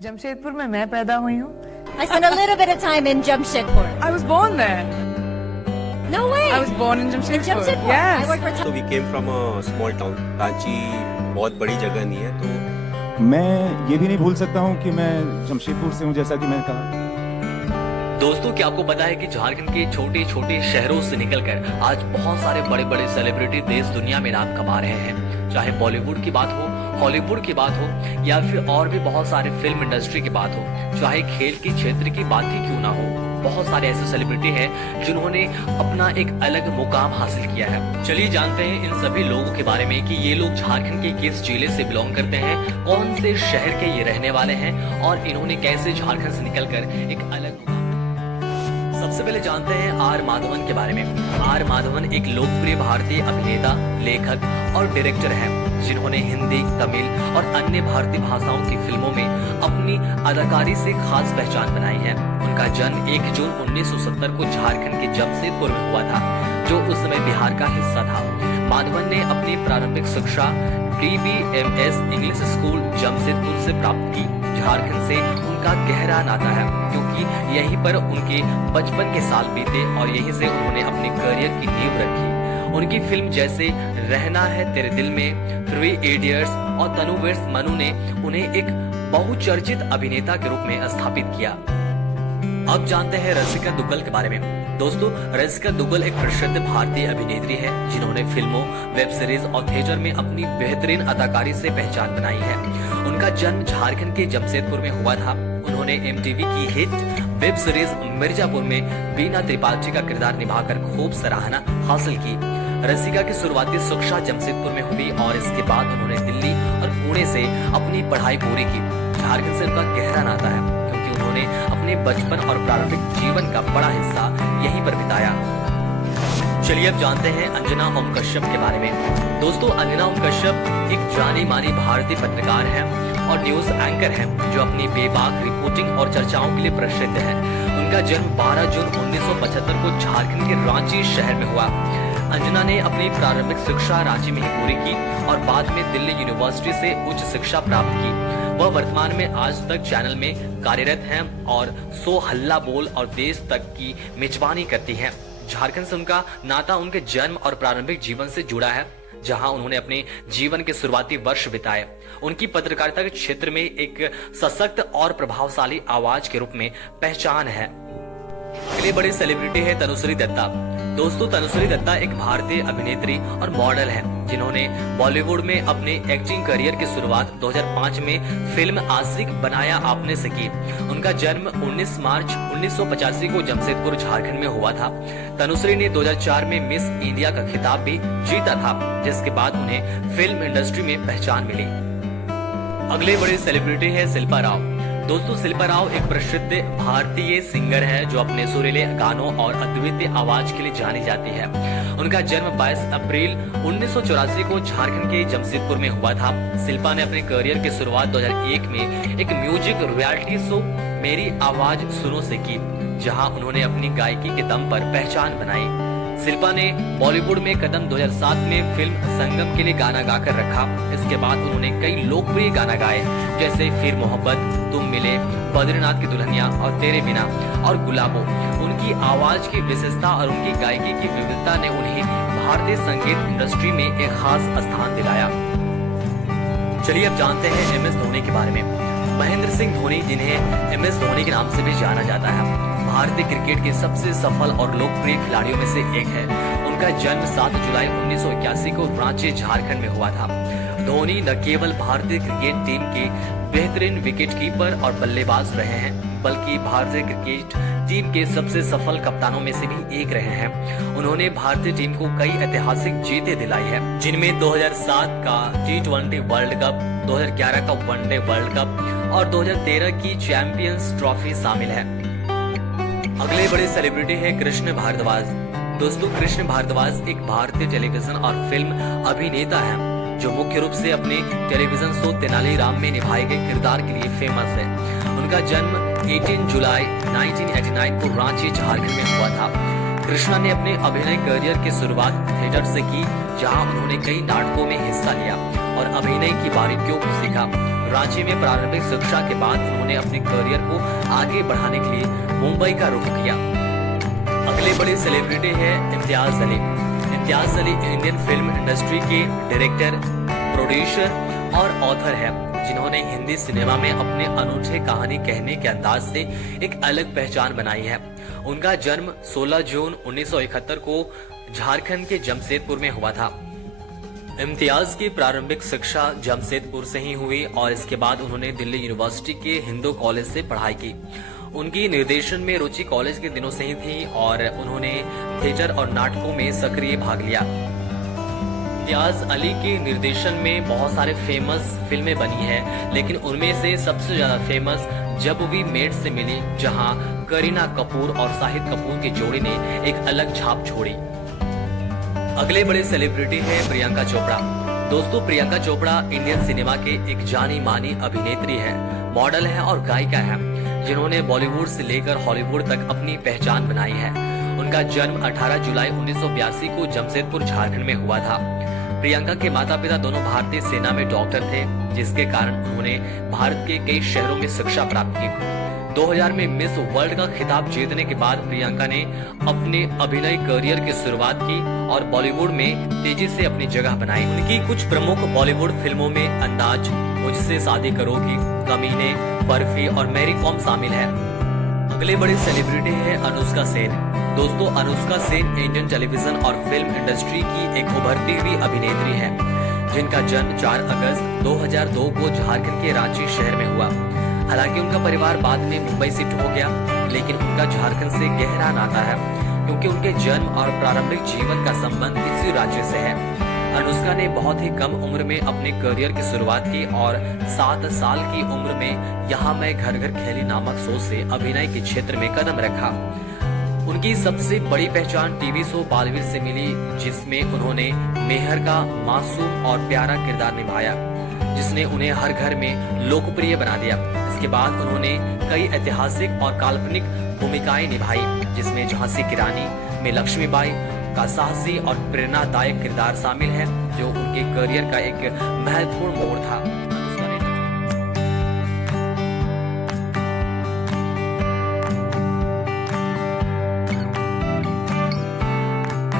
जमशेदपुर में मैं पैदा हुई हूँ। I spent a little bit of time in Jamshedpur. I was born there. No way. I was born in Jamshedpur. Jamshedpur. Yes. I worked for So we came from a small town. Ranchi बहुत बड़ी जगह नहीं है तो मैं ये भी नहीं भूल सकता हूँ कि मैं जमशेदपुर से हूँ, जैसा कि मैंने कहा। दोस्तों, क्या आपको पता है कि झारखंड के छोटे छोटे शहरों से निकलकर आज बहुत सारे बड़े बड़े सेलिब्रिटी देश दुनिया में नाम कमा रहे हैं। चाहे बॉलीवुड की बात हो, हॉलीवुड की बात हो या फिर और भी बहुत सारे फिल्म इंडस्ट्री की बात हो, चाहे खेल के क्षेत्र की बात ही क्यों ना हो, बहुत सारे ऐसे सेलिब्रिटी हैं जिन्होंने अपना एक अलग मुकाम हासिल किया है। चलिए जानते हैं इन सभी लोगों के बारे में कि ये लोग झारखंड के किस जिले से बिलोंग करते हैं, कौन से शहर के ये रहने वाले हैं और इन्होंने कैसे झारखंड से निकलकर एक अलग। सबसे पहले जानते हैं आर माधवन के बारे में। आर माधवन एक लोकप्रिय भारतीय अभिनेता, लेखक और डायरेक्टर हैं जिन्होंने हिंदी, तमिल और अन्य भारतीय भाषाओं की फिल्मों में अपनी अदाकारी से खास पहचान बनाई है। उनका जन्म 1 जून 1970 को झारखंड के जमशेदपुर में हुआ था, जो उस समय बिहार का हिस्सा था। माधवन ने अपनी प्रारंभिक शिक्षा DBMS इंग्लिश स्कूल जमशेदपुर से प्राप्त की। झारखंड से उनका गहरा नाता है क्योंकि यहीं पर उनके बचपन के साल बीते और यहीं से उन्होंने अपने करियर की नींव रखी। उनकी फिल्म जैसे रहना है तेरे दिल में, 3 इडियट्स और तनुवीर मनु ने उन्हें एक बहुचर्चित अभिनेता के रूप में स्थापित किया। अब जानते हैं रसिका दुग्गल के बारे में। दोस्तों, रसिका दुग्गल एक प्रसिद्ध भारतीय अभिनेत्री है जिन्होंने फिल्मों, वेब सीरीज और थिएटर में अपनी बेहतरीन अदाकारी से पहचान बनाई है। उनका जन्म झारखंड के जमशेदपुर में हुआ था। उन्होंने MTV की हिट वेब सीरीज मिर्जापुर में बीना त्रिपाठी का किरदार निभाकर खूब सराहना हासिल की। रसिका की शुरुआती शिक्षा जमशेदपुर में हुई और इसके बाद उन्होंने दिल्ली और पुणे से अपनी पढ़ाई पूरी की। झारखंड से उनका गहरा नाता है क्योंकि उन्होंने अपने बचपन और प्रारंभिक जीवन का बड़ा हिस्सा यहीं पर बिताया। चलिए अब जानते हैं अंजना ओम कश्यप के बारे में। दोस्तों, अंजना ओम कश्यप एक जानी मानी भारतीय पत्रकार हैं और न्यूज एंकर हैं जो अपनी बेबाक रिपोर्टिंग और चर्चाओं के लिए प्रसिद्ध है। उनका जन्म 12 जून 1975 को झारखंड के रांची शहर में हुआ। अंजना ने अपनी प्रारंभिक शिक्षा रांची में ही पूरी की और बाद में दिल्ली यूनिवर्सिटी से उच्च शिक्षा प्राप्त की। वह वर्तमान में आज तक चैनल में कार्यरत हैं और सो हल्ला बोल और देश तक की मेजबानी करती हैं। झारखंड से उनका नाता उनके जन्म और प्रारंभिक जीवन से जुड़ा है, जहां उन्होंने अपने जीवन के शुरुआती वर्ष बिताए। उनकी पत्रकारिता के क्षेत्र में एक सशक्त और प्रभावशाली आवाज के रूप में पहचान है। अगले बड़े सेलिब्रिटी है तनुश्री दत्ता। दोस्तों, तनुश्री दत्ता एक भारतीय अभिनेत्री और मॉडल है जिन्होंने बॉलीवुड में अपने एक्टिंग करियर की शुरुआत 2005 में फिल्म आशिक बनाया आपने से की। उनका जन्म 19 मार्च 1985 को जमशेदपुर झारखंड में हुआ था। तनुश्री ने 2004 में मिस इंडिया का खिताब भी जीता था, जिसके बाद उन्हें फिल्म इंडस्ट्री में पहचान मिली। अगले बड़े सेलिब्रिटी है शिल्पा राव। दोस्तों, शिल्पा राव एक प्रसिद्ध भारतीय सिंगर है जो अपने सुरीले गानों और अद्वितीय आवाज के लिए जानी जाती है। उनका जन्म 22 अप्रैल 1984 को झारखंड के जमशेदपुर में हुआ था। शिल्पा ने अपने करियर की शुरुआत 2001 में एक म्यूजिक रियलिटी शो मेरी आवाज सुनो से की, जहां उन्होंने अपनी गायकी के दम पर पहचान बनाई। शिल्पा ने बॉलीवुड में कदम 2007 में फिल्म संगम के लिए गाना गाकर रखा। इसके बाद उन्होंने कई लोकप्रिय गाना गाए जैसे फिर मोहब्बत, तुम मिले, बद्रीनाथ की दुल्हनिया और तेरे बिना और गुलाबो। उनकी आवाज की विशेषता और उनकी गायकी की विविधता ने उन्हें भारतीय संगीत इंडस्ट्री में एक खास स्थान दिलाया। चलिए अब जानते हैं MS धोनी के बारे में। महेंद्र सिंह धोनी, जिन्हें MS धोनी के नाम से भी जाना जाता है, भारतीय क्रिकेट के सबसे सफल और लोकप्रिय खिलाड़ियों में से एक है। उनका जन्म 7 जुलाई 1981 को रांची झारखंड में हुआ था। धोनी न केवल भारतीय क्रिकेट टीम के बेहतरीन विकेटकीपर और बल्लेबाज रहे हैं, बल्कि भारतीय क्रिकेट टीम के सबसे सफल कप्तानों में से भी एक रहे हैं। उन्होंने भारतीय टीम को कई ऐतिहासिक जीतें दिलाई है, जिनमें 2007 का T20 वर्ल्ड कप, 2011 का वनडे वर्ल्ड कप और 2013 की चैंपियंस ट्रॉफी शामिल है। अगले बड़े सेलिब्रिटी है कृष्ण भारद्वाज। दोस्तों, कृष्ण भारद्वाज एक भारतीय टेलीविजन और फिल्म अभिनेता है जो मुख्य रूप से अपने टेलीविजन शो तेनालीराम में निभाए गए किरदार के लिए फेमस है। उनका जन्म 18 जुलाई 1989 को रांची झारखंड में हुआ था। कृष्णा ने अपने अभिनय करियर की शुरुआत थिएटर से की, जहां उन्होंने कई नाटकों में हिस्सा लिया और अभिनय की बारीकियों को सीखा। रांची में प्रारंभिक शिक्षा के बाद उन्होंने अपने करियर को आगे बढ़ाने के लिए मुंबई का रुख किया। अगले बड़े सेलिब्रिटी है Imtiaz Ali. Imtiaz Ali Indian film industry के डायरेक्टर, प्रोड्यूसर और ऑथर है, जिन्होंने हिंदी सिनेमा में अपने अनूठे कहानी कहने के अंदाज से एक अलग पहचान बनाई है। उनका जन्म 16 जून 1971 को झारखंड के जमशेदपुर में हुआ था। इम्तियाज की प्रारंभिक शिक्षा जमशेदपुर से ही हुई और इसके बाद उन्होंने दिल्ली यूनिवर्सिटी के हिंदू कॉलेज से पढ़ाई की। उनकी निर्देशन में रुचि कॉलेज के दिनों से ही थी और उन्होंने थिएटर और नाटकों में सक्रिय भाग लिया। इम्तियाज अली के निर्देशन में बहुत सारे फेमस फिल्में बनी हैं, लेकिन उनमें से सबसे ज्यादा फेमस जब वी मेट से मिली, जहां करीना कपूर और शाहिद कपूर की जोड़ी ने एक अलग छाप छोड़ी। अगले बड़े सेलिब्रिटी है प्रियंका चोपड़ा। दोस्तों, प्रियंका चोपड़ा इंडियन सिनेमा के एक जानी मानी अभिनेत्री है, मॉडल है और गायिका है, जिन्होंने बॉलीवुड से लेकर हॉलीवुड तक अपनी पहचान बनाई है। उनका जन्म 18 जुलाई 1982 को जमशेदपुर झारखंड में हुआ था। प्रियंका के माता पिता दोनों भारतीय सेना में डॉक्टर थे, जिसके कारण उन्होंने भारत के कई शहरों में शिक्षा प्राप्त की। 2000 में मिस वर्ल्ड का खिताब जीतने के बाद प्रियंका ने अपने अभिनय करियर की शुरुआत की और बॉलीवुड में तेजी से अपनी जगह बनाई। उनकी कुछ प्रमुख बॉलीवुड फिल्मों में अंदाज, मुझसे शादी करोगी, कमीने, बर्फी और मैरी कॉम शामिल है। अगले बड़े सेलिब्रिटी है अनुष्का सेन। दोस्तों, अनुष्का सेन इंडियन टेलीविजन और फिल्म इंडस्ट्री की एक उभरती हुई अभिनेत्री है, जिनका जन्म 4 अगस्त 2002 को झारखंड के रांची शहर में हुआ। हालांकि उनका परिवार बाद में मुंबई शिफ्ट हो गया, लेकिन उनका झारखंड से गहरा नाता है, क्योंकि उनके जन्म और प्रारंभिक जीवन का संबंध इसी राज्य से है। अनुष्का ने बहुत ही कम उम्र में अपने करियर की शुरुआत की और 7 साल की उम्र में यहाँ मैं घर घर खेली नामक शो से अभिनय के क्षेत्र में कदम रखा। उनकी सबसे बड़ी पहचान टीवी शो बालवीर से मिली, जिसमें उन्होंने मेहर का मासूम और प्यारा किरदार निभाया, जिसने उन्हें हर घर में लोकप्रिय बना दिया। इसके बाद उन्होंने कई ऐतिहासिक और काल्पनिक भूमिकाएं निभाई, जिसमें झांसी की रानी में लक्ष्मीबाई का साहसी और प्रेरणादायक किरदार शामिल है, जो उनके करियर का एक महत्वपूर्ण मोड़ था।